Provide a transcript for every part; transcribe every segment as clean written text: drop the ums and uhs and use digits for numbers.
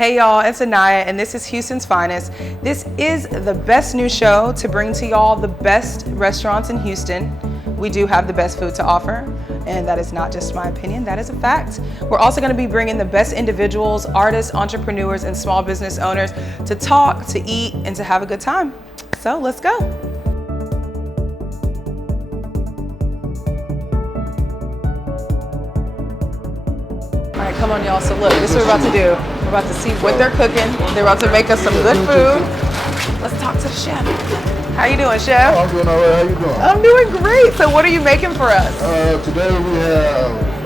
Hey y'all, it's Aniiiya and this is Houston's Finest. This is the best new show to bring to y'all the best restaurants in Houston. We do have the best food to offer, and that is not just my opinion, that is a fact. We're also gonna be bringing the best individuals, artists, entrepreneurs, and small business owners to talk, to eat, and to have a good time. So let's go. All right, come on y'all, so look, this is what we're about to do. We're about to see what they're cooking. They're about to make us some good food. Let's talk to the chef. How you doing, chef? I'm doing all right. How you doing? I'm doing great. So what are you making for us? Today we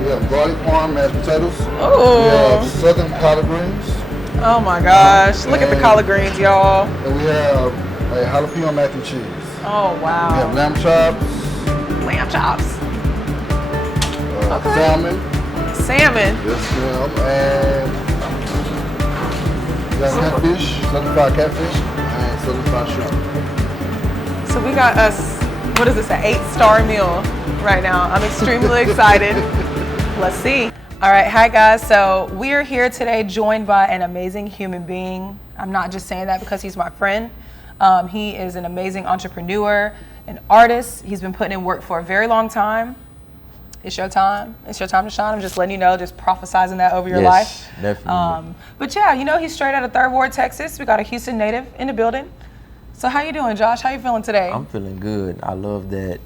have garlic parm mashed potatoes. Oh. We have southern collard greens. Oh my gosh. Look at the collard greens, y'all. And we have a jalapeno mac and cheese. Oh, wow. We have lamb chops. Lamb chops. Salmon. Salmon. Yes, ma'am. And we got catfish, southern fried catfish, and southern fried shrimp. So we got us, what is this, an 8-star meal right now. I'm extremely excited. Let's see. All right, hi guys. So we are here today joined by an amazing human being. I'm not just saying that because he's my friend. He is an amazing entrepreneur, an artist. He's been putting in work for a very long time. It's your time. It's your time to shine. I'm just letting you know, just prophesizing that over your life. Definitely. But yeah, you know, he's straight out of 3rd Ward, Texas. We got a Houston native in the building. So how you doing, Josh? How you feeling today? I'm feeling good. I love that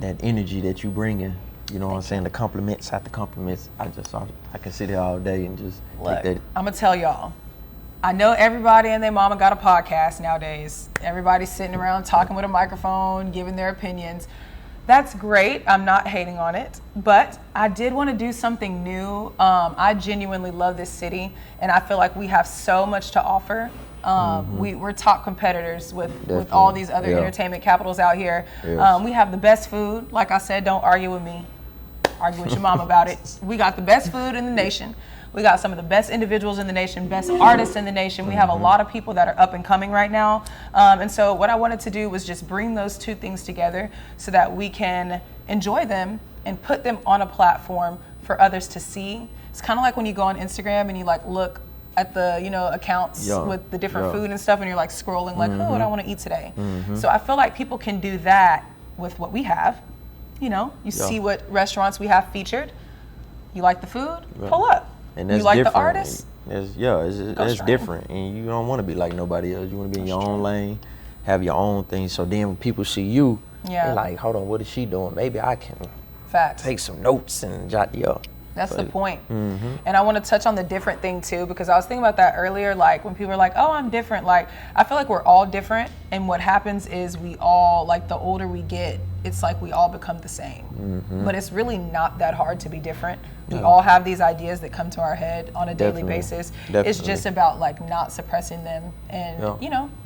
energy that you bring in. You know what I'm saying? The compliments after compliments. I can sit here all day and just Look, take that. I'm gonna tell y'all. I know everybody and their mama got a podcast nowadays. Everybody's sitting around talking with a microphone, giving their opinions. That's great. I'm not hating on it, but I did want to do something new. I genuinely love this city, and I feel like we have so much to offer. We're top competitors with all these other entertainment capitals out here. Yes. We have the best food. Like I said, don't argue with me. Argue with your mom about it. We got the best food in the nation. We got some of the best individuals in the nation, best artists in the nation. We have a lot of people that are up and coming right now. And so what I wanted to do was just bring those two things together so that we can enjoy them and put them on a platform for others to see. It's kind of like when you go on Instagram and you like look at the accounts with the different food and stuff, and you're like scrolling like, oh, what do I want to eat today? So I feel like people can do that with what we have. You see what restaurants we have featured. You like the food? Pull up. And that's you like different. The artist? It's different, and you don't want to be like nobody else. You want to be in your own lane, have your own thing. So then when people see you, they're like, hold on, what is she doing? Maybe I can take some notes and jot That's the point. And I want to touch on the different thing too, because I was thinking about that earlier, like when people are like, oh, I'm different. Like, I feel like we're all different. And what happens is we all, like the older we get, it's like we all become the same. But it's really not that hard to be different. We all have these ideas that come to our head on a daily basis. It's just about like not suppressing them and,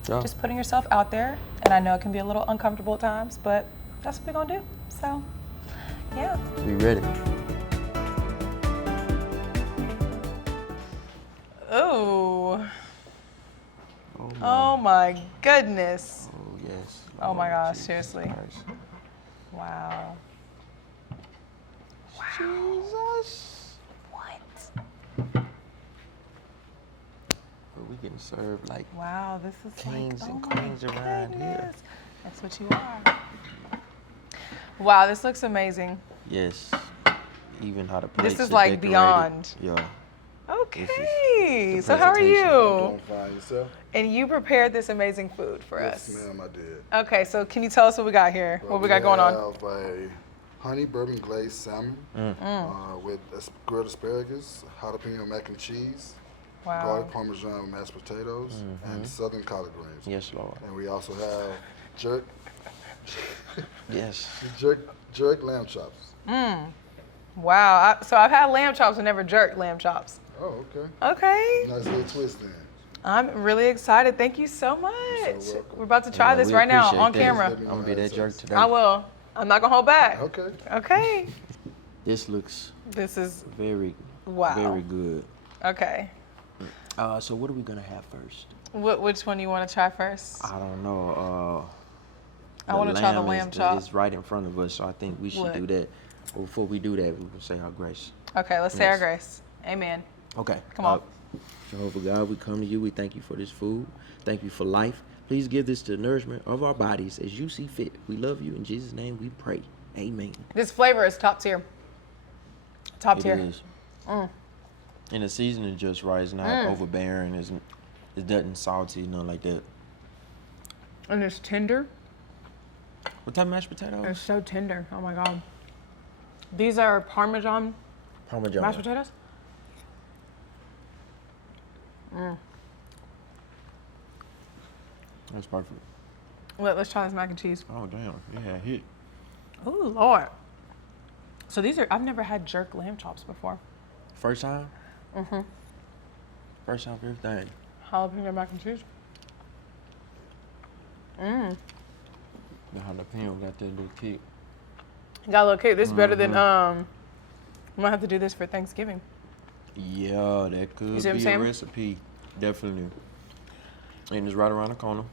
just putting yourself out there. And I know it can be a little uncomfortable at times, but that's what we're going to do. So, yeah. Be ready. Ooh. Oh my goodness. Oh yes. Oh my gosh, seriously. Wow. Jesus. What? But we getting served like Wow, this is kings like, and queens around here. That's what you are. Wow, this looks amazing. Yes. Even how the plates This is are like decorated. beyond. Yeah. Okay. So how are you? Doing fine. Yourself? And you prepared this amazing food for us. Yes, ma'am, I did. Okay, so can you tell us what we got here? What we got going on? We have a honey bourbon glazed salmon with grilled asparagus, jalapeno mac and cheese, garlic parmesan with mashed potatoes, and southern collard greens. Yes, Lord. And we also have jerk lamb chops. Wow. So I've had lamb chops, but never jerked lamb chops. Oh, okay. Okay. Nice little twist then. I'm really excited. Thank you so much. You're so welcome. We're about to try this we right now appreciate on that. camera. I'm gonna be that jerk today. I will. I'm not gonna hold back. Okay. Okay. This looks This is very good. okay. So what are we gonna have first? Which one you want to try first? I don't know. I want to try the lamb chop. It's right in front of us, so I think we should do that. But before we do that, we can say our grace. Okay, let's say our grace. Amen. Okay. Come on. Jehovah God, we come to you. We thank you for this food. Thank you for life. Please give this to the nourishment of our bodies as you see fit. We love you. In Jesus' name we pray. Amen. This flavor is top tier. Top tier. It is. And the seasoning is just right. It's not overbearing. It doesn't salty, nothing like that. And it's tender. What type of mashed potatoes? It's so tender. Oh my God. These are Parmesan mashed potatoes. That's perfect. Let's try this mac and cheese. Oh damn, yeah, hit. Oh Lord. So these are, I've never had jerk lamb chops before. First time? First time for everything. Jalapeno mac and cheese. The jalapeno got that little kick. Got a little kick. This is better than, we might have to do this for Thanksgiving. Yeah, that could be a recipe. Definitely. And it's right around the corner.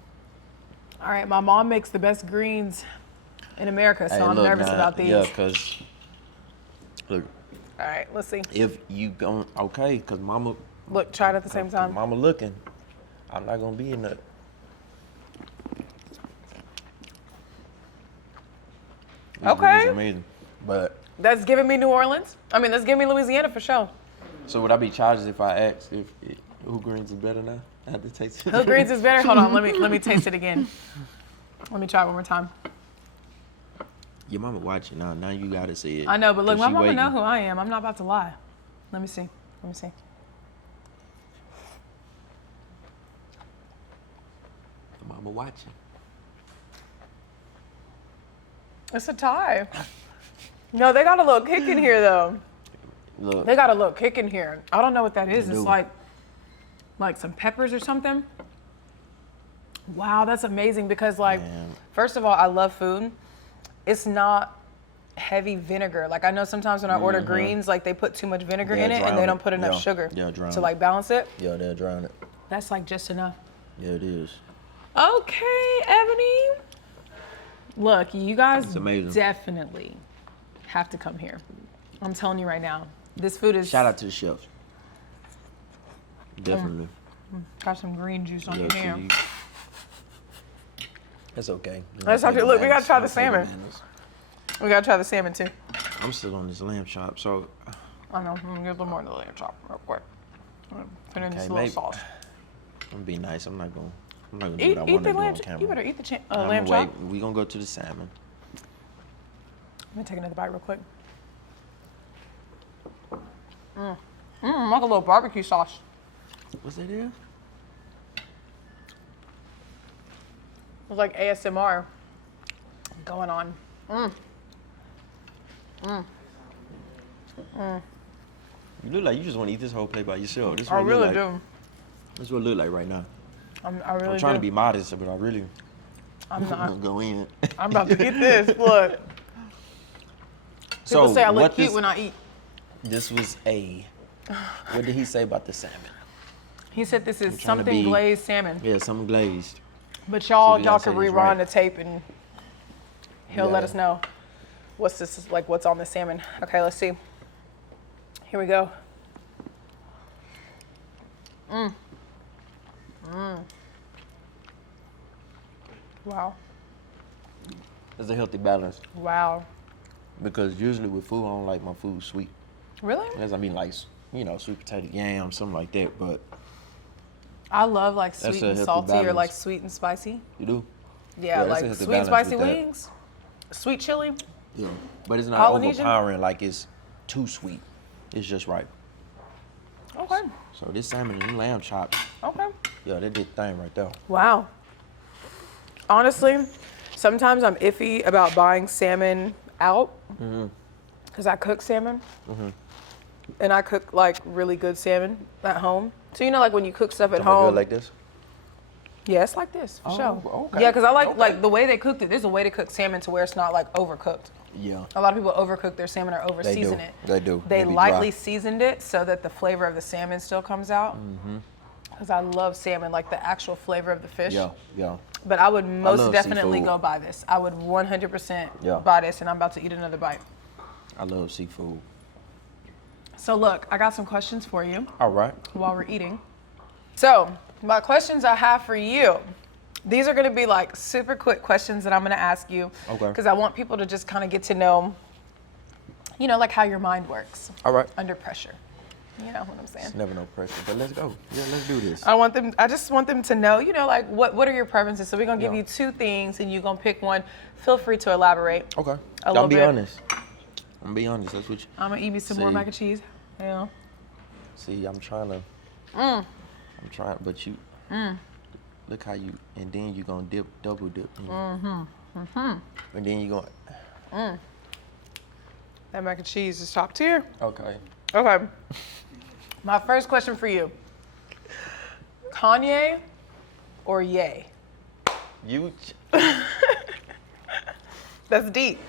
All right, my mom makes the best greens in America, so I'm nervous about these. Yeah, because, look. All right, let's see. If you go, okay, because mama. Look, try it at the same time. Mama looking. I'm not going to be in that. Okay. It's amazing. But. That's giving me New Orleans. I mean, that's giving me Louisiana for sure. So would I be charged if I ask who greens is better now? I have to taste it. Who greens is better? Hold on, let me taste it again. Let me try it one more time. Your mama watching now. Now you gotta see it. I know, but look, my mama know who I am. I'm not about to lie. Let me see. Mama watching. It's a tie. No, they got a little kick in here though. Look. They got a little kick in here. I don't know what that is. It's like some peppers or something. Wow, that's amazing because first of all, I love food. It's not heavy vinegar. Like I know sometimes when I order greens, like they put too much vinegar in it and they don't put enough sugar to like balance it. Yeah, they'll drown it. That's like just enough. Yeah, it is. Okay, Ebony. Look, you guys definitely have to come here. I'm telling you right now. This food is... Shout out to the chefs. Definitely. Got some green juice on your hand. That's okay. Let's talk to, look, we gotta try the salmon. We gotta try the salmon too. I'm still on this lamb chop, so... I know, I'm gonna get a little more of the lamb chop real quick. I'm gonna put in this little sauce. I'm gonna be nice, I'm not gonna do what I want to do on camera. You better eat the lamb chop. We gonna go to the salmon. Let me take another bite real quick. Like a little barbecue sauce. What's that is? It's like ASMR going on. You look like you just want to eat this whole plate by yourself. This is I what really like. do. This is what it look like right now. I'm trying to be modest, but I'm not. Go in. I'm about to eat this. Look. People say I look cute when I eat. This was what did he say about the salmon? He said this is something glazed salmon. Yeah, something glazed. But y'all can rewind the tape and he'll let us know what's on the salmon. Okay, let's see. Here we go. Wow. It's a healthy balance. Wow. Because usually with food, I don't like my food sweet. Really? I mean, like, sweet potato yam, something like that. But I love like sweet and salty balance. Or like sweet and spicy. You do? Yeah, like sweet and spicy wings, sweet chili. Yeah, but it's not overpowering like it's too sweet. It's just right. Okay. So this salmon and lamb chop. Okay. Yeah, they did the thing right there. Wow. Honestly, sometimes I'm iffy about buying salmon out because I cook salmon and I cook like really good salmon at home. So like when you cook stuff at home. Good like this? Yeah, it's like this for sure. Okay. Yeah, because I like the way they cooked it. There's a way to cook salmon to where it's not like overcooked. Yeah. A lot of people overcook their salmon or overseason it. They do. They lightly seasoned it so that the flavor of the salmon still comes out. Because I love salmon, like the actual flavor of the fish. Yeah. But I would most definitely go buy this. I would 100% buy this, and I'm about to eat another bite. I love seafood. So look, I got some questions for you. All right. While we're eating. So my questions I have for you, these are going to be like super quick questions that I'm going to ask you. Okay. Because I want people to just kind of get to know, you know, like how your mind works. All right. Under pressure. You know what I'm saying? It's never no pressure, but let's go. Yeah, let's do this. I just want them to know, you know, like what are your preferences? So we're going to give you two things and you're going to pick one. Feel free to elaborate. Okay. A little bit. Honest. I'm gonna be honest. That's what you. I'm gonna eat me some more mac and cheese. Yeah. See, I'm trying to. But you. Look how you, and then you gonna double dip. And then you gonna. That mac and cheese is top tier. Okay. Okay. My first question for you: Kanye or Ye? You. That's deep.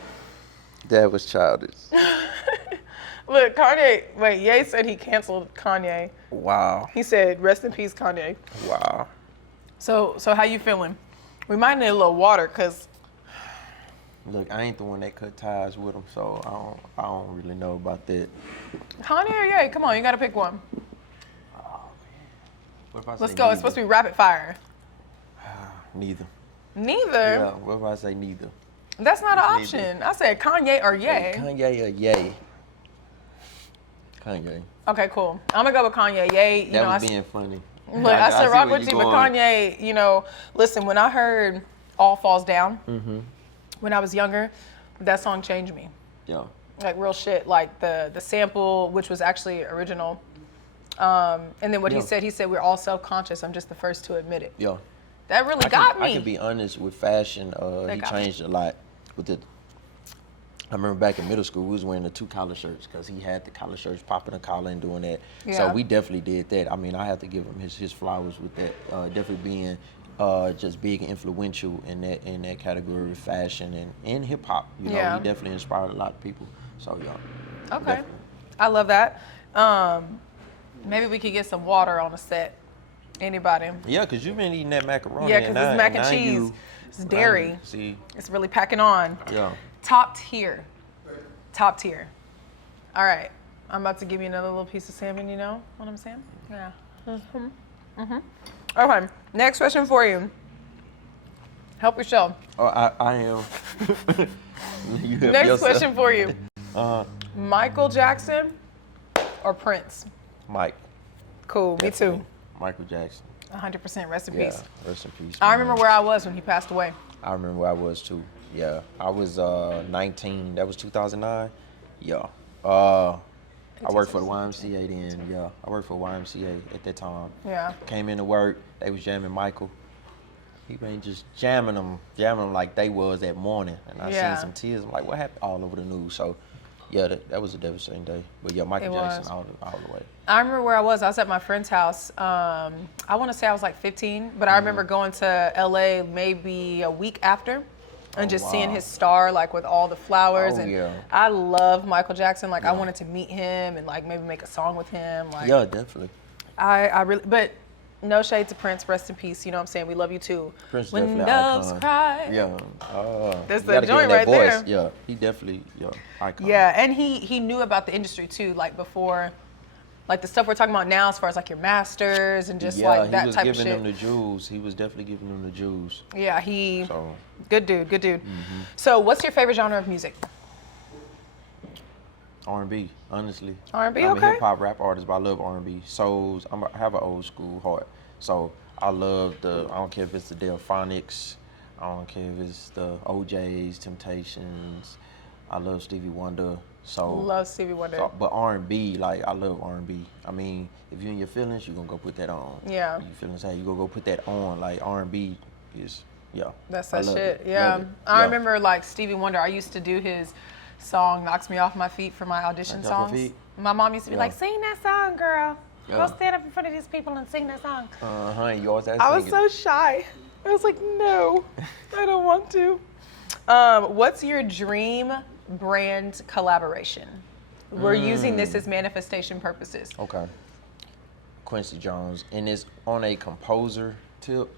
That was childish. Look, Kanye. Wait, Ye said he canceled Kanye. Wow. He said, "Rest in peace, Kanye." Wow. So how you feeling? We might need a little water, cause. Look, I ain't the one that cut ties with him, so I don't really know about that. Kanye or Ye? Come on, you gotta pick one. Oh man. What if I say Let's go. neither? It's supposed to be rapid fire. Neither. Neither. Yeah. What if I say neither? That's not an option. I said Kanye or Ye. Kanye or Ye? Kanye. Okay, cool. I'm gonna go with Kanye. Ye, That was being funny. Look, I said rock with you, but Kanye, you know, listen, when I heard All Falls Down, when I was younger, that song changed me. Yeah. Like real shit. Like the sample, which was actually original. And then what he said, we're all self-conscious. I'm just the first to admit it. Yeah. That really got me. I can be honest with fashion. He changed a lot with it. I remember back in middle school, we was wearing the 2 collar shirts because he had the collar shirts, popping a collar and doing that. Yeah. So we definitely did that. I mean, I have to give him his flowers with that. Definitely being just big and influential in that category of fashion and in hip hop. You know, he definitely inspired a lot of people. So yeah. Okay. Definitely. I love that. Maybe we could get some water on the set. Anybody? Yeah, because you've been eating that macaroni. Yeah, because it's mac and cheese. It's dairy. See. It's really packing on. Yeah. Top tier. Top tier. All right. I'm about to give you another little piece of salmon, you know what I'm saying? Yeah. Okay. Next question for you. Help yourself. Oh, I am. You help Next yourself. question for you. Michael Jackson or Prince? Mike. Cool. Definitely. Me too. Michael Jackson. 100% rest in Yeah, peace. rest in peace. I man. remember where I was when he passed away. I remember where I was too. Yeah, I was 19. That was 2009. Yeah. I worked for the YMCA then. Yeah, I worked for YMCA at that time. Yeah. Came into work. They was jamming Michael. People ain't just jamming them like they was that morning. And I seen some tears. I'm like, what happened? All over the news. So, yeah, that was a devastating day. But yeah, Michael Jackson all the way. I remember where I was. I was at my friend's house. I want to say I was like 15, but I remember going to LA maybe a week after and just seeing his star like with all the flowers. And I love Michael Jackson. Like I wanted to meet him and like maybe make a song with him. Like, yeah, definitely. I really, but no shade to Prince. Rest in peace. You know what I'm saying? We love you too. Prince When definitely doves icon. cry. Yeah. That's the joint right there. Yeah, he definitely, icon. Yeah, and he knew about the industry too, like before, like the stuff we're talking about now as far as like your masters and just like that type of shit. Yeah, he was giving them the jewels. He was definitely giving them the jewels. Yeah, good dude. So what's your favorite genre of music? R&B, honestly. R&B, I'm okay. a hip hop rap artist, but I love R&B. Souls, I have an old school heart. So I love I don't care if it's the Delphonics, I don't care if it's the OJs, Temptations. I love Stevie Wonder. So love Stevie Wonder. So, but R&B, like I love R&B. I mean, if you're in your feelings, you're gonna go put that on. Yeah. You feeling sad, you gonna go put that on. Like R&B is, That's that shit. It. Yeah. I remember like Stevie Wonder. I used to do his song "Knocks Me Off My Feet" for my audition songs. My mom used to be like, "Sing that song, girl. Go stand up in front of these people and sing that song." You always had to I was so shy. I was like, "No, I don't want to." What's your dream brand collaboration? We're using this as manifestation purposes. Okay. Quincy Jones, and it's on a composer tip.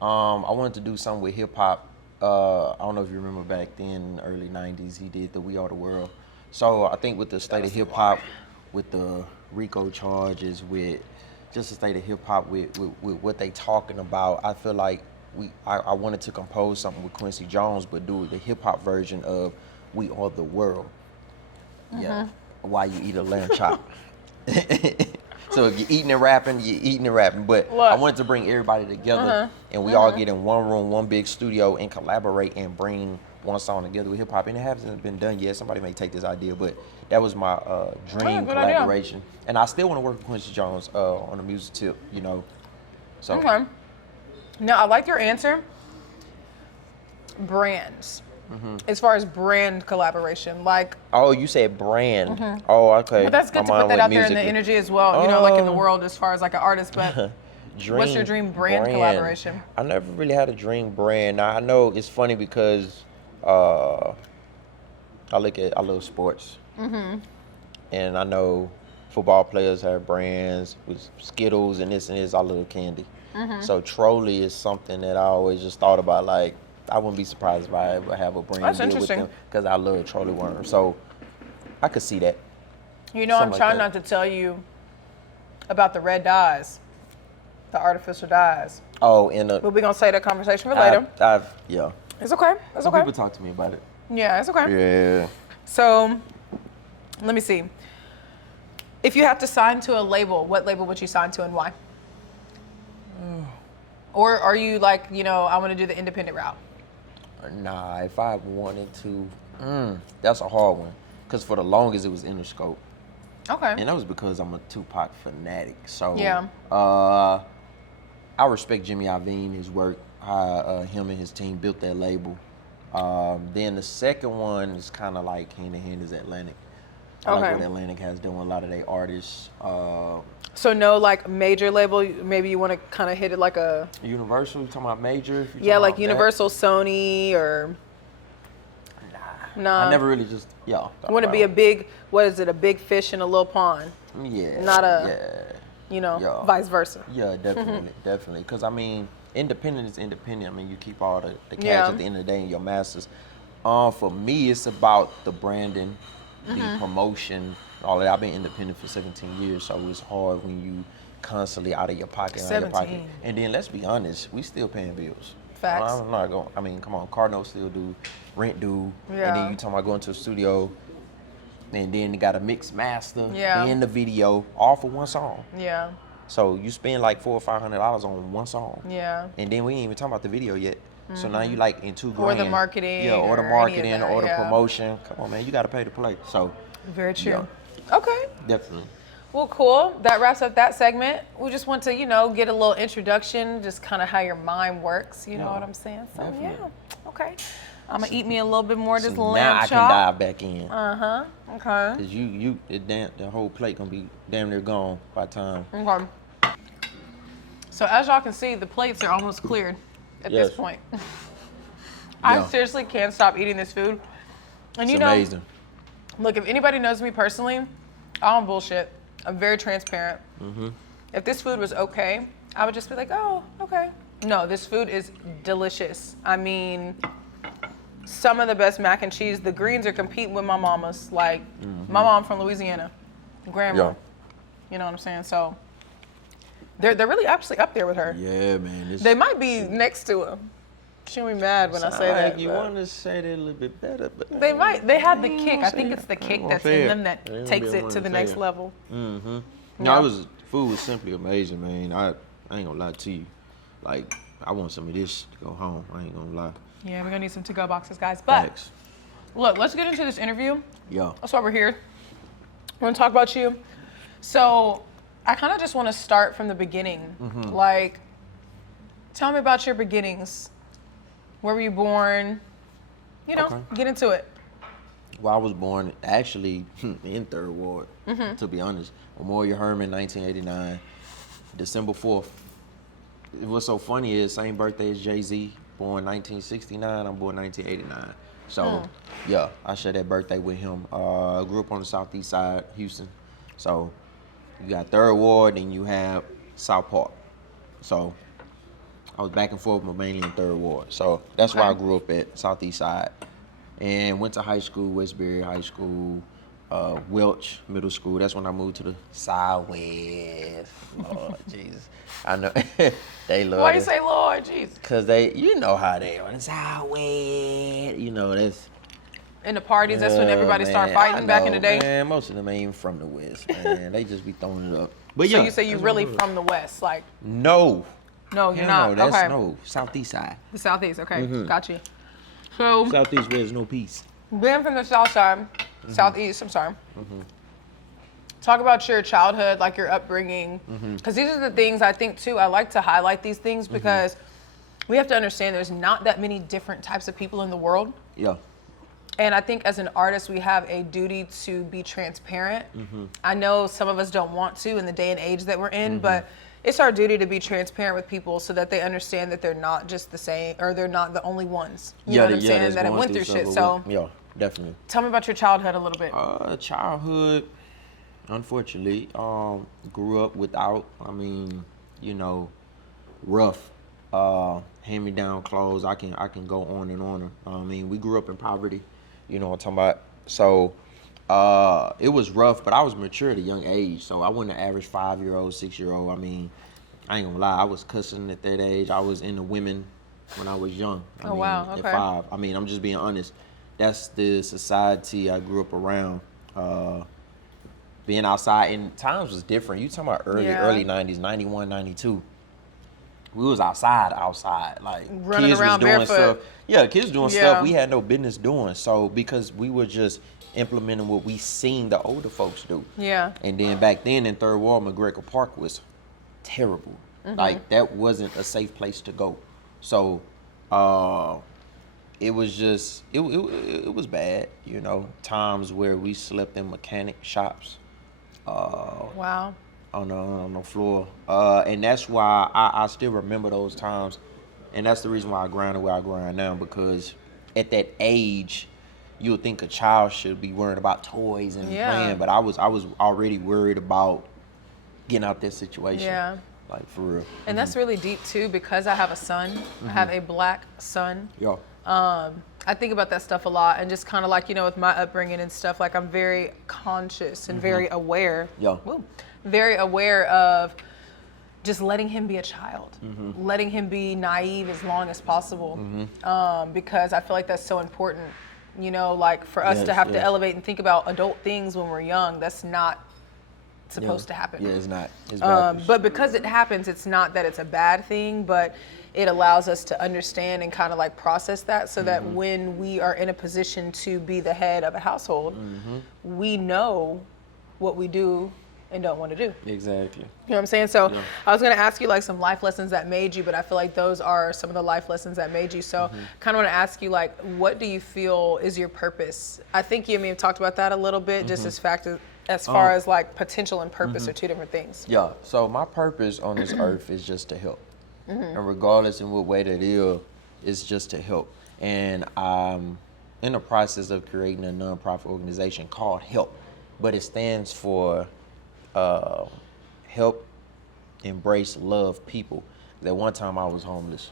I wanted to do something with hip hop. I don't know if you remember back then, in the early '90s, he did the "We Are the World." So I think with the state of hip hop, with the RICO charges, with just the state of hip hop, with what they talking about. I feel like I wanted to compose something with Quincy Jones, but do the hip hop version of "We Are the World." Yeah, why you eat a lamb chop? So if you're eating and rapping, you're eating and rapping. But I wanted to bring everybody together, and we all get in one room, one big studio, and collaborate and bring one song together with hip hop. And it hasn't been done yet. Somebody may take this idea, but that was my dream collaboration. Idea. And I still want to work with Quincy Jones on a music tip, you know. So. Okay. Now I like your answer. Brands. As far as brand collaboration, like. Oh, you said brand. Oh, okay. But that's good to put that out there in the energy as well. You know, like in the world as far as like an artist. But what's your dream brand collaboration? I never really had a dream brand. Now I know it's funny because I love sports, and I know football players have brands with Skittles and this and this. I love candy. So Trolley is something that I always just thought about, like. I wouldn't be surprised if I ever have a brand deal with them because I love Trolley worms. So I could see that. You know, I'm trying not to tell you about the red dyes, the artificial dyes. Oh, but we're gonna save that conversation for later. Yeah. It's okay. It's okay. People talk to me about it. Yeah, it's okay. Yeah. So, let me see. If you have to sign to a label, what label would you sign to and why? Or are you like, you know, I want to do the independent route? Nah, if I wanted to, that's a hard one. Because for the longest, it was Interscope. Okay. And that was because I'm a Tupac fanatic. So, yeah. I respect Jimmy Iovine, his work, how him and his team built that label. Then the second one is kind of like hand in hand is Atlantic. I like what Atlantic has done with a lot of their artists. So no, like major label. Maybe you want to kind of hit it like a Universal. You talking about major? Yeah, like Universal, Sony, or nah. I never really just want to be a big. What is it? A big fish in a little pond. Yeah. Not a. You know, vice versa. Yeah, definitely, definitely. Because I mean, independent is independent. I mean, you keep all the cash at the end of the day in your masters. For me, it's about the branding, the promotion. All that. I've been independent for 17 years, so it's hard when you constantly out of your pocket, out of your pocket. And then let's be honest, we still paying bills. Facts. I'm not going. I mean, come on, Cardinal still do, rent do, and then you talking about going to a studio, and then you got a mix master, and the video, all for one song. Yeah. So you spend like $400 or $500 on one song. Yeah. And then we ain't even talking about the video yet. So now you like in $2,000. Or the marketing. Yeah, or the marketing, or the promotion. Come on, man, you got to pay to play. So. Very true. Yeah. Okay. Definitely. Well, cool. That wraps up that segment. We just want to, you know, get a little introduction, just kind of how your mind works. You know what I'm saying? So, definitely. Okay. I'm going to eat me a little bit more of this lamb chop. Now I can dive back in. Okay. Because the whole plate going to be damn near gone by the time. Okay. So, as y'all can see, the plates are almost cleared at this point. I seriously can't stop eating this food. And it's amazing. Look, if anybody knows me personally, I don't bullshit. I'm very transparent. If this food was okay, I would just be like, oh, okay. No, this food is delicious. I mean, some of the best mac and cheese. The greens are competing with my mama's. Like, my mom from Louisiana, grandma. You know what I'm saying? So, they're really actually up there with her. Yeah, man. They might be next to her. She'll be mad when I say that. You want to say that a little bit better, but they might. They have the kick. I think it's the kick that's in them that takes it to the next level. No, food was simply amazing, man. I ain't gonna lie to you. Like, I want some of this to go home. I ain't gonna lie. Yeah, we're gonna need some to-go boxes, guys. But look, let's get into this interview. Yeah. That's why we're here. I want to talk about you. So, I kind of just want to start from the beginning. Like, tell me about your beginnings. Where were you born? You know, get into it. Well, I was born actually in Third Ward, to be honest. Memorial Herman, 1989, December 4th. What's so funny is same birthday as Jay-Z, born 1969, I'm born 1989. So, I share that birthday with him. I grew up on the southeast side, Houston. So, you got Third Ward and you have South Park. So, I was back and forth, but mainly in Third Ward. So that's where I grew up at, southeast side. And went to high school, Westbury High School. Welch Middle School. That's when I moved to the Southwest. Lord Jesus. I know they love Why you say Lord Jesus? Because they, you know how they are. The Southwest. You know, that's... In the parties, that's when everybody started fighting back in the day? Man, most of them ain't even from the West, man. They just be throwing it up. But so you say you really from the West, like? No. No, you're not. No, that's okay. no. Southeast side. The Southeast, okay. Got you. So Southeast where there's no peace. Being from the South side, Southeast, I'm sorry. Talk about your childhood, like your upbringing. Because these are the things I think too, I like to highlight these things because we have to understand there's not that many different types of people in the world. Yeah. And I think as an artist, we have a duty to be transparent. I know some of us don't want to in the day and age that we're in, but it's our duty to be transparent with people so that they understand that they're not just the same, or they're not the only ones. You know what I'm saying? That have went through shit. So yeah, definitely. Tell me about your childhood a little bit. Childhood, unfortunately, grew up without, rough, hand-me-down clothes. I can go on and on. We grew up in poverty. You know what I'm talking about? So it was rough, but I was mature at a young age. So I wasn't an average 5-year-old, 6-year-old. I ain't gonna lie. I was cussing at that age. I was into women when I was young. Wow, okay. At 5. I'm just being honest. That's the society I grew up around. Being outside, and times was different. You talking about early 90s, 91, 92. We was outside, like running kids around was doing barefoot. stuff. Yeah, kids doing stuff we had no business doing. So because we were just implementing what we seen the older folks do. Yeah. And then back then in Third Ward, McGregor Park was terrible. Like that wasn't a safe place to go. So it was just it was bad. Times where we slept in mechanic shops. Wow. On the floor. And that's why I still remember those times. And that's the reason why I grind the way I grind now, because at that age, you would think a child should be worried about toys and playing, but I was already worried about getting out that situation. Yeah. Like for real. And that's really deep too, because I have a son. I have a black son. Yeah. I think about that stuff a lot, and just kind of like, with my upbringing and stuff, like I'm very conscious and very aware. Yeah. Very aware of just letting him be a child, letting him be naive as long as possible, because I feel like that's so important. Like for us to have to elevate and think about adult things when we're young, that's not supposed to happen. Yeah, it's not. It's but because it happens, it's not that it's a bad thing, but it allows us to understand and kind of like process that, so that when we are in a position to be the head of a household, we know what we do and don't want to do. Exactly. You know what I'm saying? So I was going to ask you like some life lessons that made you, but I feel like those are some of the life lessons that made you. So kind of want to ask you, like, what do you feel is your purpose? I think you and me have talked about that a little bit, just as far as like potential and purpose are two different things. Yeah. So my purpose on this earth is just to help. And regardless in what way that is, it's just to help. And I'm in the process of creating a nonprofit organization called HELP, but it stands for help, embrace, love people. At one time I was homeless.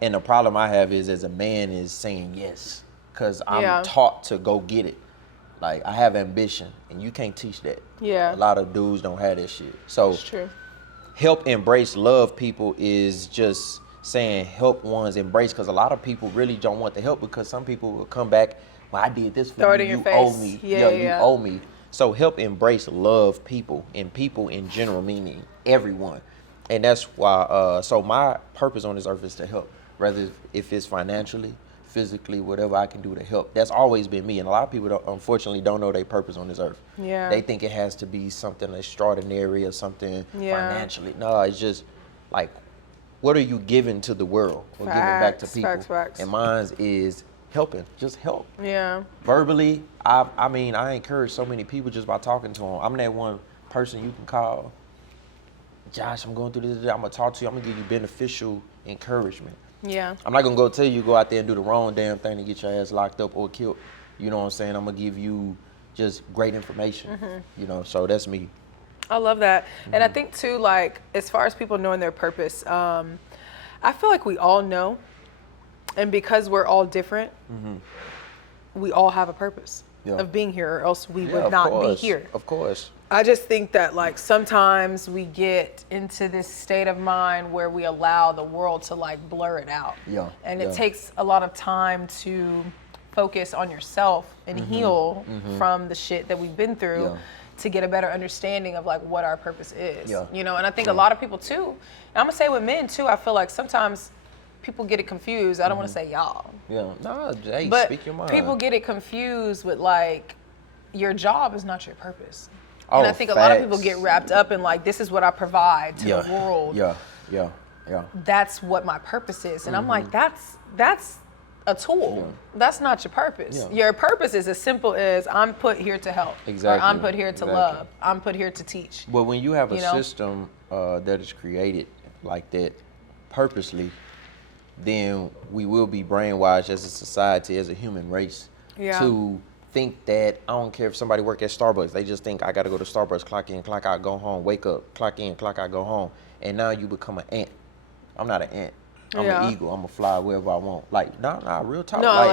And the problem I have is, as a man, is saying yes, because I'm taught to go get it. Like, I have ambition, and you can't teach that. Yeah. A lot of dudes don't have that shit. So that's true. Help, embrace, love people is just saying help ones, embrace, because a lot of people really don't want the help, because some people will come back, well, I did this for you, you owe me. You owe me. So help, embrace, love people, and people in general, meaning everyone. And that's why, so my purpose on this earth is to help, whether if it's financially, physically, whatever I can do to help. That's always been me. And a lot of people, unfortunately, don't know their purpose on this earth. Yeah. They think it has to be something extraordinary or something financially. No, it's just like, what are you giving to the world or giving back to people? Facts. And mine is helping, just help. Yeah. Verbally, I encourage so many people just by talking to them. I'm that one person you can call, Josh, I'm going through this, I'm gonna talk to you, I'm gonna give you beneficial encouragement. Yeah. I'm not gonna go tell you go out there and do the wrong damn thing to get your ass locked up or killed. You know what I'm saying? I'm gonna give you just great information. So that's me. I love that. And I think too, like, as far as people knowing their purpose, I feel like we all know. And because we're all different, we all have a purpose. of being here, or else we would not be here. Of course. I just think that like sometimes we get into this state of mind where we allow the world to like blur it out. Yeah. And it takes a lot of time to focus on yourself and heal from the shit that we've been through to get a better understanding of like what our purpose is. You know, and I think a lot of people too, and I'm gonna say with men too, I feel like sometimes people get it confused. I don't want to say y'all. Yeah. No, hey, but speak your mind. people get it confused with like your job is not your purpose. Oh, and I think a lot of people get wrapped up in like, this is what I provide to the world. Yeah. That's what my purpose is. And I'm like, that's a tool. That's not your purpose. Your purpose is as simple as I'm put here to help. Exactly. Or I'm put here to love. I'm put here to teach. Well, when you have a system that is created like that purposely, then we will be brainwashed as a society, as a human race, to think that I don't care if somebody work at Starbucks. They just think I got to go to Starbucks, clock in, clock out, go home, wake up, clock in, clock out, go home. And now you become an ant. I'm not an ant. I'm an eagle. I'm gonna fly wherever I want. Like, nah, real talk. No, I'm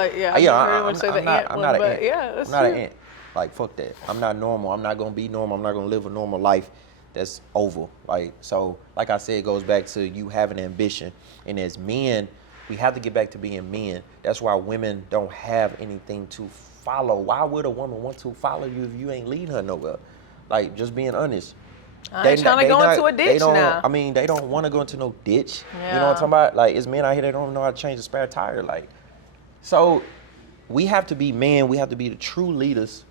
not an ant. Yeah, that's I'm not true. an ant. Like, fuck that. I'm not normal. I'm not gonna be normal. I'm not gonna live a normal life. That's over. Like, so, like I said, it goes back to you having ambition. And as men, we have to get back to being men. That's why women don't have anything to follow. Why would a woman want to follow you if you ain't leading her nowhere? Like, just being honest. I ain't trying to go into a ditch now. I mean, they don't want to go into no ditch. You know what I'm talking about? Like, it's men out here that don't know how to change a spare tire. Like, so we have to be men. We have to be the true leaders.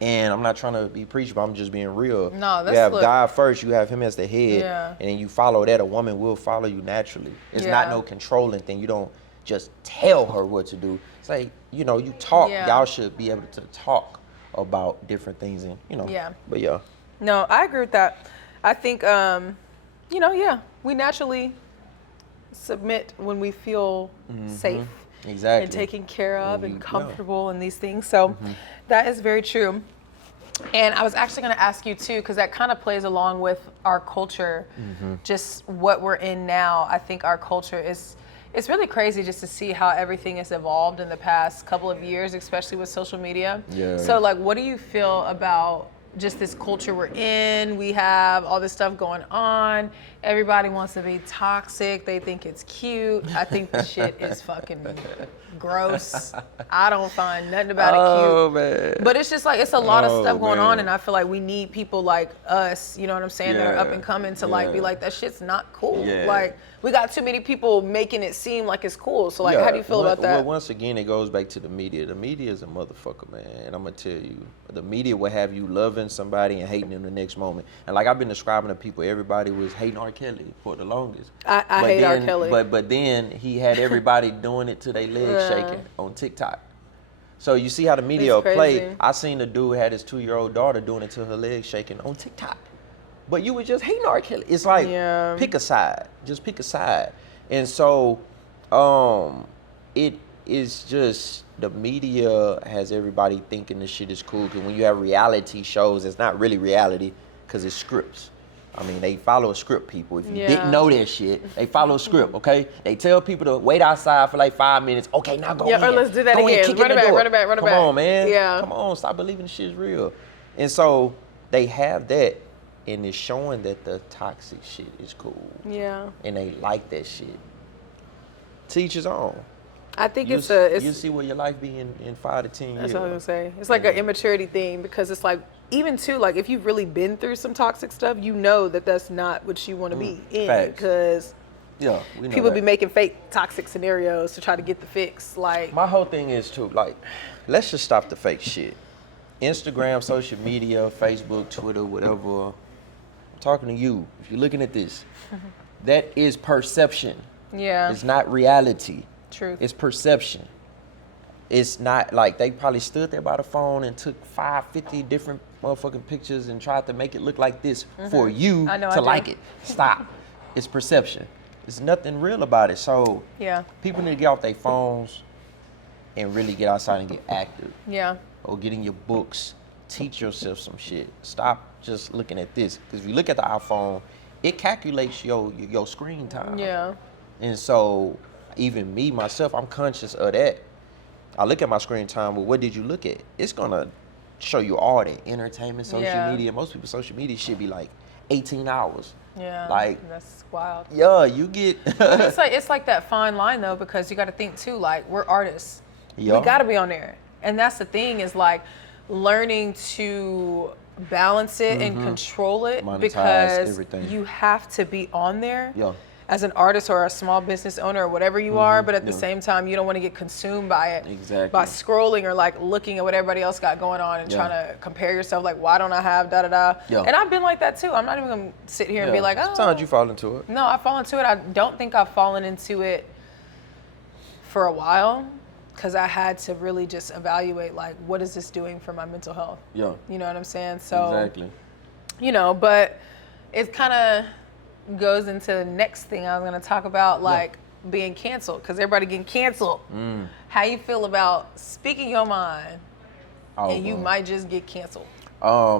And I'm not trying to be preachy, but I'm just being real. No, that's you have God first. You have him as the head. And then you follow that. A woman will follow you naturally. It's not no controlling thing. You don't just tell her what to do. It's like, you know, you talk. Y'all should be able to talk about different things. And, you know. But No, I agree with that. I think, we naturally submit when we feel safe and taken care of and comfortable and these things. So that is very true. And I was actually going to ask you too, because that kind of plays along with our culture, just what we're in now. I think our culture it's really crazy just to see how everything has evolved in the past couple of years, especially with social media. So like, what do you feel about just this culture we're in? We have all this stuff going on. Everybody wants to be toxic. They think it's cute. I think the shit is fucking gross. I don't find nothing about it cute. Man. But it's just like, it's a lot of stuff going on, and I feel like we need people like us, you know what I'm saying, that are up and coming to like be like, that shit's not cool. Like, we got too many people making it seem like it's cool. So like, how do you feel about that? Well, once again, it goes back to the media. The media is a motherfucker, man. And I'm gonna tell you, the media will have you loving somebody and hating them the next moment. And like I've been describing to people, everybody was hating R. Kelly for the longest. I hate R. Kelly. But then he had everybody doing it to their legs shaking on TikTok. So you see how the media play. I seen the dude had his 2-year-old daughter doing it to her legs shaking on TikTok. But you were just hating R. Kelly. It's like, pick a side. Just pick a side. And so it is just, the media has everybody thinking this shit is cool. Because when you have reality shows, it's not really reality because it's scripts. I mean, they follow a script, people. If you didn't know that shit, they follow a script, okay? They tell people to wait outside for like 5 minutes. Okay, now go in. Or let's do that again. Run it back. Come on, man. Come on, stop believing the shit is real. And so they have that, and it's showing that the toxic shit is cool. And they like that shit. Teach his own. I think you'll see where your life be in 5 to 10 years. That's what I was gonna say. It's like an immaturity thing, because it's like, even too, like if you've really been through some toxic stuff, you know that that's not what you want to be in, because people be making fake toxic scenarios to try to get the fix. Like, my whole thing is too, like, let's just stop the fake shit. Instagram, social media, Facebook, Twitter, whatever. I'm talking to you. If you're looking at this, that is perception. It's not reality. Truth. It's perception. It's not like they probably stood there by the phone and took 50 different motherfucking pictures and tried to make it look like this for you to like it. Stop. It's perception. There's nothing real about it. So people need to get off their phones and really get outside and get active. Or get in your books. Teach yourself some shit. Stop just looking at this. Because if you look at the iPhone, it calculates your screen time. And so even me, myself, I'm conscious of that. I look at my screen time, well, what did you look at? It's going to show you all the entertainment, social media. Most people's social media should be like 18 hours. Yeah, like that's wild. Yeah, you get. it's like that fine line though, because you got to think too. Like we're artists, we got to be on there, and that's the thing is like learning to balance it and control it. Monetize because everything. You have to be on there. Yeah. As an artist or a small business owner or whatever you are, but at the same time, you don't want to get consumed by it. Exactly. By scrolling or like looking at what everybody else got going on and trying to compare yourself, like, why don't I have da-da-da? Yeah. And I've been like that too. I'm not even going to sit here and be like, oh. Sometimes you fall into it. No, I fall into it. I don't think I've fallen into it for a while because I had to really just evaluate, like, what is this doing for my mental health? Yeah. You know what I'm saying? So, exactly. You know, but it's kind of goes into the next thing I was going to talk about, like being canceled, because everybody getting canceled. How you feel about speaking your mind and you might just get canceled?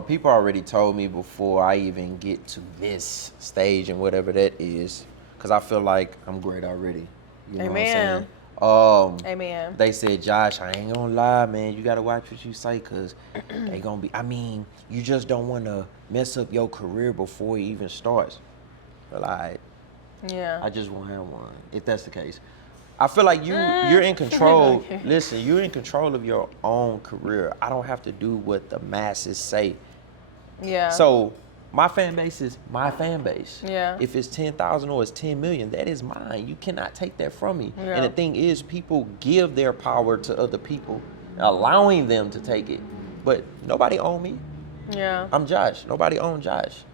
People already told me before I even get to this stage and whatever that is, because I feel like I'm great already. You know Amen. What I'm saying? Amen. They said, Josh, I ain't gonna lie, man. You gotta watch what you say, cause they gonna be. I mean, you just don't want to mess up your career before it even starts. But I just won't have one, if that's the case. I feel like you're in control. Listen, you're in control of your own career. I don't have to do what the masses say. Yeah. So my fan base is my fan base. Yeah. If it's 10,000 or it's 10 million, that is mine. You cannot take that from me. Yeah. And the thing is, people give their power to other people, allowing them to take it. But nobody own me. Yeah. I'm Josh. Nobody own Josh.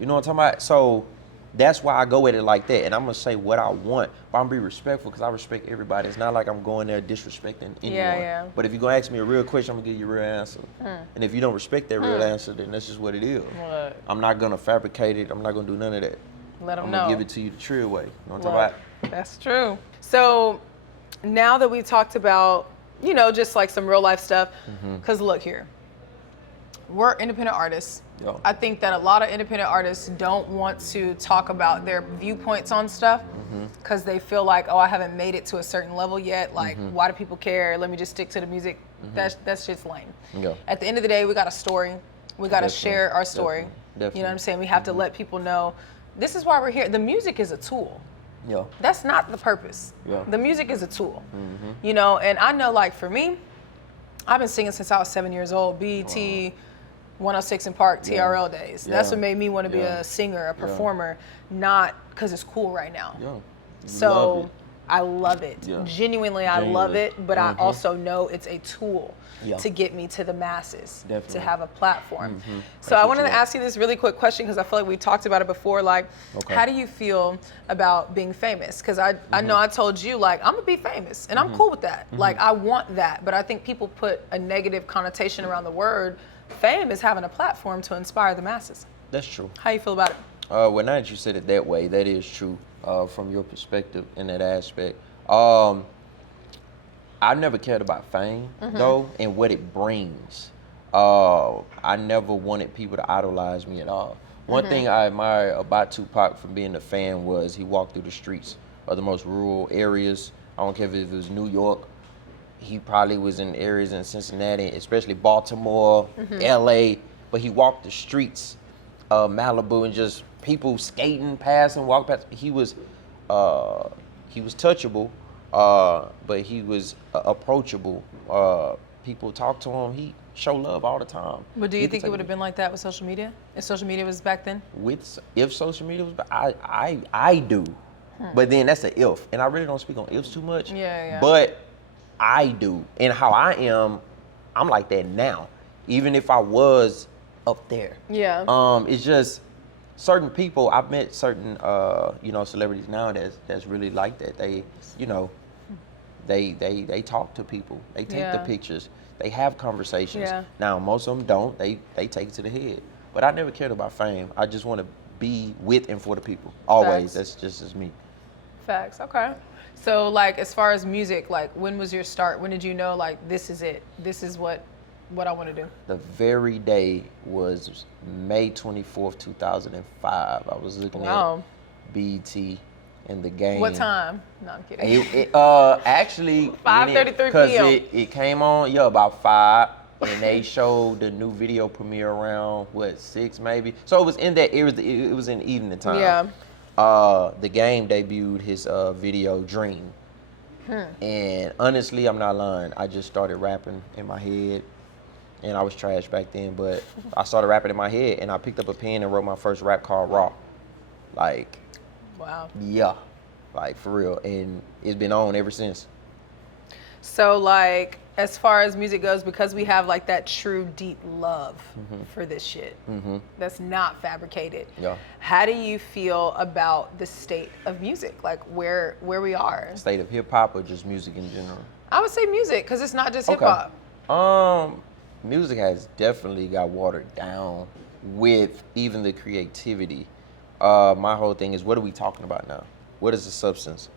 You know what I'm talking about? So that's why I go at it like that. And I'm going to say what I want, but I'm going to be respectful because I respect everybody. It's not like I'm going there disrespecting anyone. Yeah. But if you're going to ask me a real question, I'm going to give you a real answer. And if you don't respect that real answer, then that's just what it is. What? I'm not going to fabricate it. I'm not going to do none of that. Let them I'm know. I'm going to give it to you the true way. You know what I'm talking about? That's true. So now that we talked about, you know, just like some real life stuff, because look here. We're independent artists. Yo. I think that a lot of independent artists don't want to talk about their viewpoints on stuff because they feel like, oh, I haven't made it to a certain level yet. Like, why do people care? Let me just stick to the music. That's just lame. Yo. At the end of the day, we got a story. We got to share our story. Definitely. You know what I'm saying? We have to let people know this is why we're here. The music is a tool. Yeah. That's not the purpose. Yeah. The music is a tool. You know, and I know, like, for me, I've been singing since I was 7 years old. BET, 106 in Park, TRL days. That's what made me want to be a singer, a performer, not because it's cool right now. So I love it. Genuinely, I love it, but I also know it's a tool to get me to the masses, to have a platform. So I wanted to ask you this really quick question because I feel like we talked about it before. Like, how do you feel about being famous? Because I know I told you, like, I'm going to be famous, and I'm cool with that. Like, I want that, but I think people put a negative connotation around the word. Fame is having a platform to inspire the masses. That's true. How you feel about it? Well, now that you said it that way, that is true from your perspective in that aspect. I never cared about fame, though, and what it brings. I never wanted people to idolize me at all. One thing I admire about Tupac from being a fan was he walked through the streets of the most rural areas. I don't care if it was New York. He probably was in areas in Cincinnati, especially Baltimore, LA, but he walked the streets of Malibu and just people skating past and walking past. He was touchable, but he was approachable. People talk to him. He show love all the time. But do you think it would have been like that with social media? If social media was back then? If social media was back, I do. But then that's an if. And I really don't speak on ifs too much. Yeah. But I do. And how I am, I'm like that now. Even if I was up there. Yeah. It's just certain people, I've met certain celebrities now that's really like that. They, they talk to people. They take the pictures. They have conversations. Yeah. Now most of them don't. They take it to the head. But I never cared about fame. I just want to be with and for the people. Always. Facts. That's just as me. Facts. Okay. So, like, as far as music, like, when was your start? When did you know, like, this is it? This is what I want to do? The very day was May 24th, 2005. I was looking at BET in the game. What time? No, I'm kidding. Actually, 5:33 p.m. Because it came on, about 5, and they showed the new video premiere around, 6 maybe? So it was in that, it was in evening time. Yeah. The game debuted his video, Dream. And honestly, I'm not lying, I just started rapping in my head. And I was trash back then, but I started rapping in my head, and I picked up a pen and wrote my first rap called Raw. Like, wow. Yeah, like for real. And it's been on ever since. So like, as far as music goes, because we have like that true deep love for this shit that's not fabricated. Yeah. How do you feel about the state of music? Like where we are? State of hip hop or just music in general? I would say music, because it's not just hip hop. Music has definitely got watered down with even the creativity. My whole thing is, what are we talking about now? What is the substance?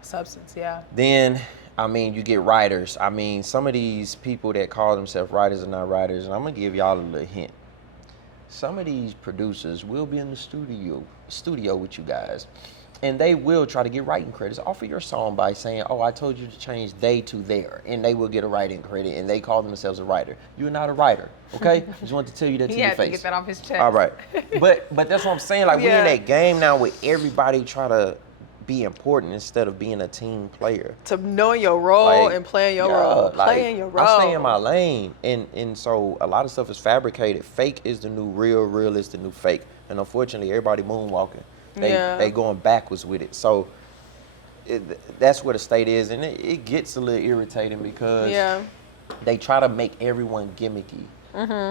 Substance, yeah. Then, I mean, you get writers. I mean, some of these people that call themselves writers are not writers, and I'm gonna give y'all a little hint. Some of these producers will be in the studio with you guys, and they will try to get writing credits off of your song by saying, oh, I told you to change they to their, and they will get a writing credit, and they call themselves a writer. You're not a writer, okay? Just wanted to tell you that to your face. He had to get that off his chest. All right. But that's what I'm saying. Like, we in that game now where everybody try to be important instead of being a team player. To knowing your role and playing your role. Playing your role. I stay in my lane. And so a lot of stuff is fabricated. Fake is the new real. Real is the new fake. And unfortunately, everybody moonwalking. They going backwards with it. So that's where the state is, and it gets a little irritating because they try to make everyone gimmicky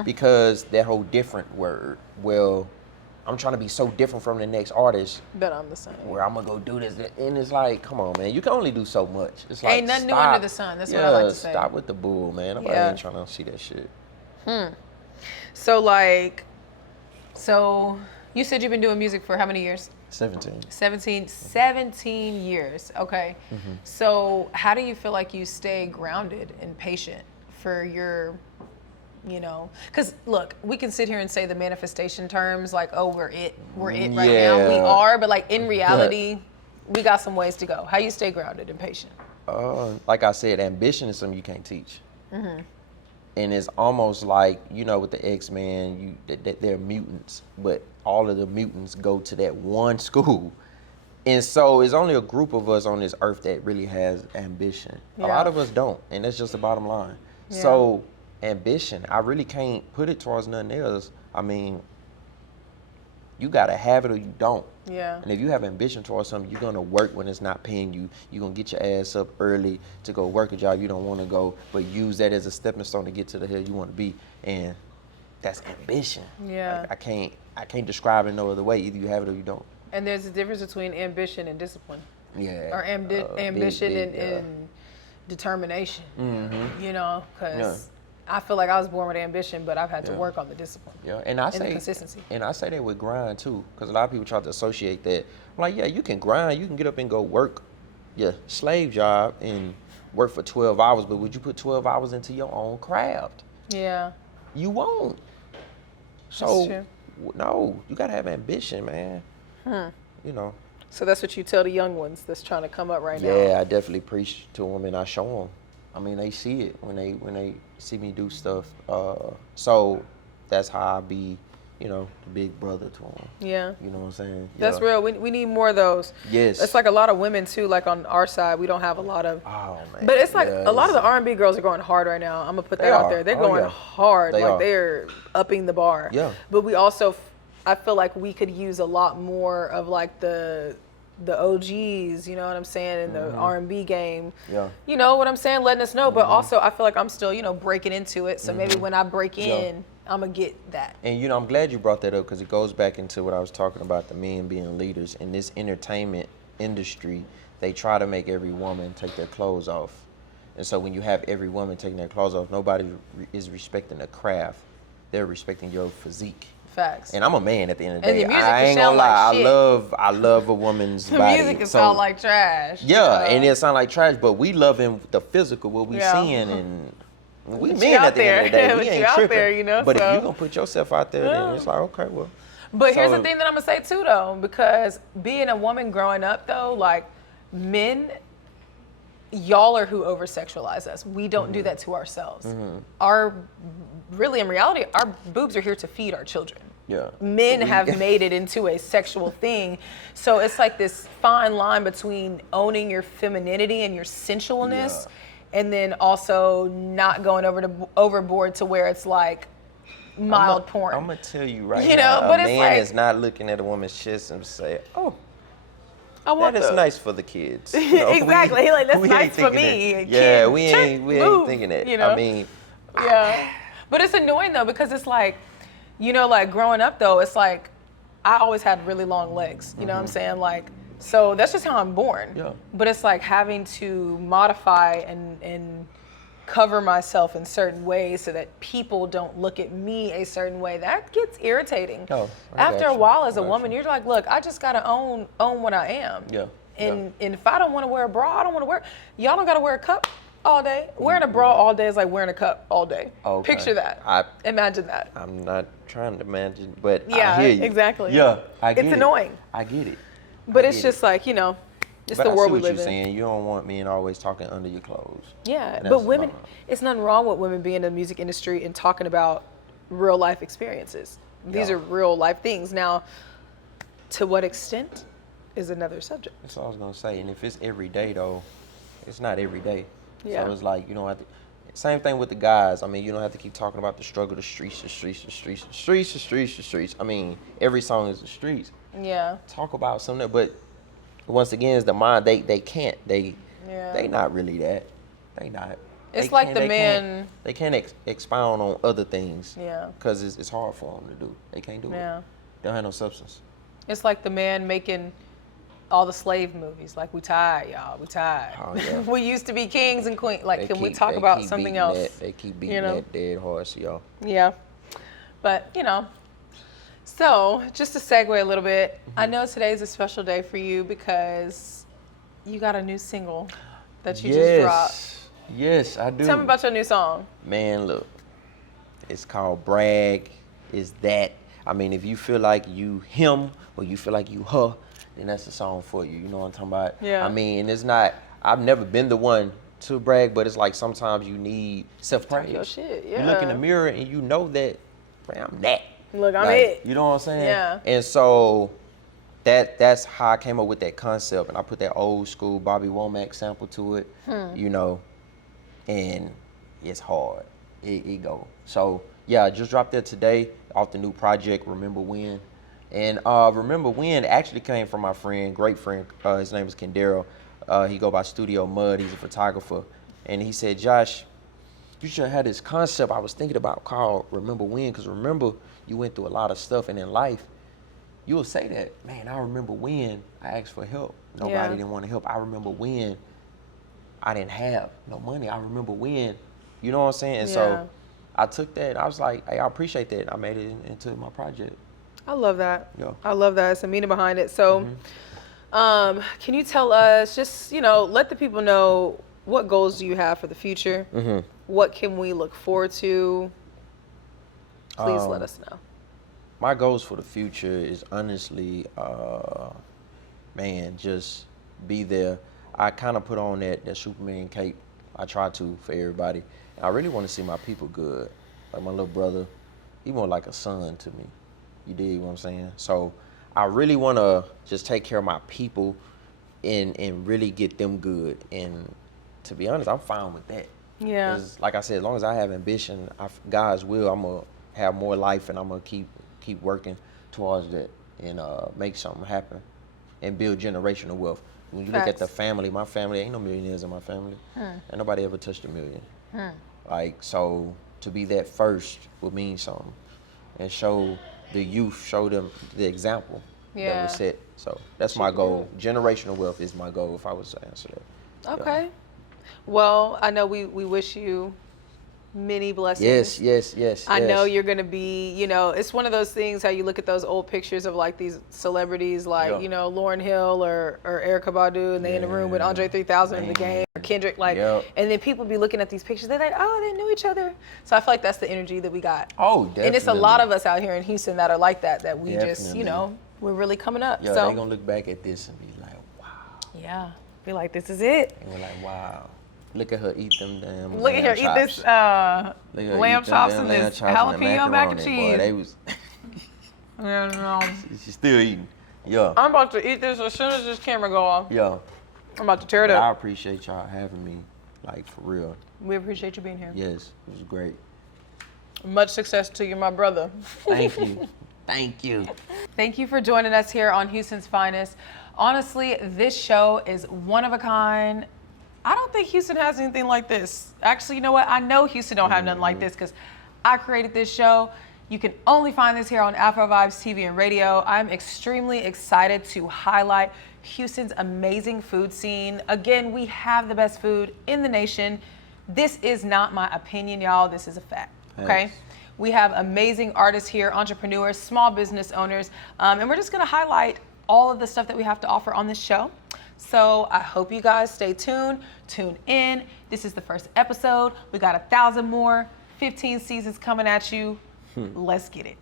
because that whole different word. Well, I'm trying to be so different from the next artist. But I'm the same. Where I'm gonna go do this, and it's like, come on, man, you can only do so much. It's like, ain't nothing new under the sun. That's what I like to say. Stop with the bull, man. Nobody ain't trying to see that shit. So you said you've been doing music for how many years? 17. 17 years. Okay. So how do you feel like you stay grounded and patient for your, because look, we can sit here and say the manifestation terms like, oh, we're it right now. We are, but like in reality, we got some ways to go. How you stay grounded and patient? Like I said, ambition is something you can't teach. And it's almost like, with the X-Men, they're mutants, but all of the mutants go to that one school. And so it's only a group of us on this earth that really has ambition. A lot of us don't, and that's just the bottom line. So ambition, I really can't put it towards nothing else. I mean, you gotta have it or you don't. And if you have ambition towards something, you're gonna work when it's not paying you. You're gonna get your ass up early to go work a job you don't wanna go, but use that as a stepping stone to get to the hell you wanna be. And that's ambition. Like, I can't describe it no other way. Either you have it or you don't. And there's a difference between ambition and discipline. Or ambition and determination. Because I feel like I was born with ambition, but I've had to work on the discipline. And the consistency. And I say that with grind too, because a lot of people try to associate that. I'm like, you can grind, you can get up and go work your slave job and work for 12 hours, but would you put 12 hours into your own craft? You won't. So, no, you gotta have ambition, man. So that's what you tell the young ones that's trying to come up right now. Yeah, I definitely preach to them and I show them. I mean, they see it when they see me do stuff. So that's how I be, the big brother to them. You know what I'm saying? That's real. We need more of those. Yes. It's like a lot of women too. Like on our side, we don't have a lot of. Oh man. But it's like a lot of the R&B girls are going hard right now. I'm gonna put that out there. They're going hard. They're upping the bar. But we also, I feel like we could use a lot more of like the OGs, you know what I'm saying, in the R&B game. You know what I'm saying, letting us know. But also, I feel like I'm still, breaking into it. So maybe when I break in, I'm going to get that. And, I'm glad you brought that up because it goes back into what I was talking about, the men being leaders. In this entertainment industry, they try to make every woman take their clothes off. And so when you have every woman taking their clothes off, nobody is respecting the craft. They're respecting your physique. Facts. And I'm a man at the end of the day. I ain't gonna lie. Like I love a woman's the body. The music can sound like trash. And it sound like trash, but we love him the physical, what we seeing, and we men at the end of the day. We ain't tripping. There, but if you gonna put yourself out there, then it's like, okay, well. But here's the thing that I'm gonna say too, though, because being a woman growing up, though, like men, y'all are who over sexualize us. We don't do that to ourselves. Really, in reality, our boobs are here to feed our children. Yeah. Men have made it into a sexual thing. So it's like this fine line between owning your femininity and your sensualness, and then also not going overboard to where it's like mild porn. I'm gonna tell you right now, but a it's man like, is not looking at a woman's chest and say, "Oh, I want that is nice for the kids." Exactly. He like, that's nice for me. That. Yeah, we ain't thinking that. I mean, but it's annoying though, because it's like, like growing up though, it's like I always had really long legs. You know what I'm saying? Like, so that's just how I'm born. Yeah. But it's like having to modify and cover myself in certain ways so that people don't look at me a certain way. That gets irritating. After a while as a woman, you're like, look, I just gotta own what I am. Yeah. And if I don't want to wear a bra, I don't want to wear. Y'all don't gotta wear a cup all day. Wearing a bra all day is like wearing a cup all day. Okay. Picture that. Imagine that. I'm not trying to imagine, but yeah, I hear you. Exactly. Yeah, I get it's annoying. I get it. But it's just like, it's the world we live in. But I see what you're saying. You don't want men always talking under your clothes. Yeah, but women, it's nothing wrong with women being in the music industry and talking about real life experiences. These are real life things. Now, to what extent is another subject. That's all I was gonna say. And if it's every day though, it's not every day. Yeah. So it's like you don't have to. Same thing with the guys. I mean, you don't have to keep talking about the struggle, the streets. I mean, every song is the streets. Yeah. Talk about something, but once again, it's the mind. They can't. They not really that. They not. It's like the man. They can't expound on other things. Yeah. Because it's hard for them to do. They can't do it. They don't have no substance. It's like the man making all the slave movies. Like, we tired, y'all. We tired. Oh, yeah. We used to be kings and queens. Like, can we talk about something else? They keep beating that dead horse, y'all. Yeah. But, so just to segue a little bit, I know today's a special day for you because you got a new single that you just dropped. Yes, I do. Tell me about your new song. Man, look. It's called Brag. Is that. I mean, if you feel like you him or you feel like you her, then that's the song for you. You know what I'm talking about? Yeah. I mean, and it's not, I've never been the one to brag, but it's like sometimes you need self-praise. Your shit, yeah. You look in the mirror and you know that, man, I'm that. Look, I'm it. You know what I'm saying? Yeah. And so that's how I came up with that concept. And I put that old school Bobby Womack sample to it, and it's hard. It go. So, yeah, I just dropped that today off the new project, Remember When. And Remember When actually came from my friend, great friend. His name is Kendero. He go by Studio Mud. He's a photographer. And he said, Josh, you should have this concept I was thinking about called Remember When, because remember, you went through a lot of stuff, and in life, you'll say that, man, I remember when I asked for help. Nobody didn't want to help. I remember when I didn't have no money. I remember when, you know what I'm saying? And so I took that, and I was like, hey, I appreciate that. I made it into my project. I love that. Yeah. I love that. It's a meaning behind it. So can you tell us, just, let the people know, what goals do you have for the future? What can we look forward to? Please let us know. My goals for the future is honestly, just be there. I kind of put on that Superman cape. I try to for everybody. And I really want to see my people good. Like my little brother, he more like a son to me. You dig what I'm saying? So I really want to just take care of my people and really get them good. And to be honest, I'm fine with that. Yeah. 'Cause like I said, as long as I have ambition, God's will, I'm going to have more life, and I'm going to keep working towards that and make something happen and build generational wealth. When you look at the family, my family, ain't no millionaires in my family. Ain't nobody ever touched $1 million. Like, so to be that first would mean something, and show the youth, show them the example that was set. So that's my goal. Generational wealth is my goal if I was to answer that. Okay. Well, I know we wish you many blessings. Yes. I know you're going to be, you know, it's one of those things how you look at those old pictures of like these celebrities like, you know, Lauryn Hill or Erykah Badu, and they in the room with Andre 3000 in the game, or Kendrick, like, and then people be looking at these pictures, they're like, oh, they knew each other. So I feel like that's the energy that we got. Oh, definitely. And it's a lot of us out here in Houston that are like that we just, you know, we're really coming up. So they're going to look back at this and be like, wow. Yeah. Be like, this is it. And we're like, wow. Look at her eat them damn Look at her eat this lamb chops and this jalapeno mac and cheese. Boy, they was she's still eating. Yeah. I'm about to eat this as soon as this camera go off. Yeah. I'm about to tear it up. I appreciate y'all having me, like, for real. We appreciate you being here. Yes, it was great. Much success to you, my brother. Thank you. Thank you. Thank you for joining us here on Houston's Finest. Honestly, this show is one of a kind. I don't think Houston has anything like this. Actually, you know what? I know Houston don't have nothing like this because I created this show. You can only find this here on Afro Vibes TV and radio. I'm extremely excited to highlight Houston's amazing food scene. Again, we have the best food in the nation. This is not my opinion, y'all. This is a fact, okay? We have amazing artists here, entrepreneurs, small business owners, and we're just gonna highlight all of the stuff that we have to offer on this show. So I hope you guys stay tuned, tune in. This is the first episode. We got 1,000 more, 15 seasons coming at you. Let's get it.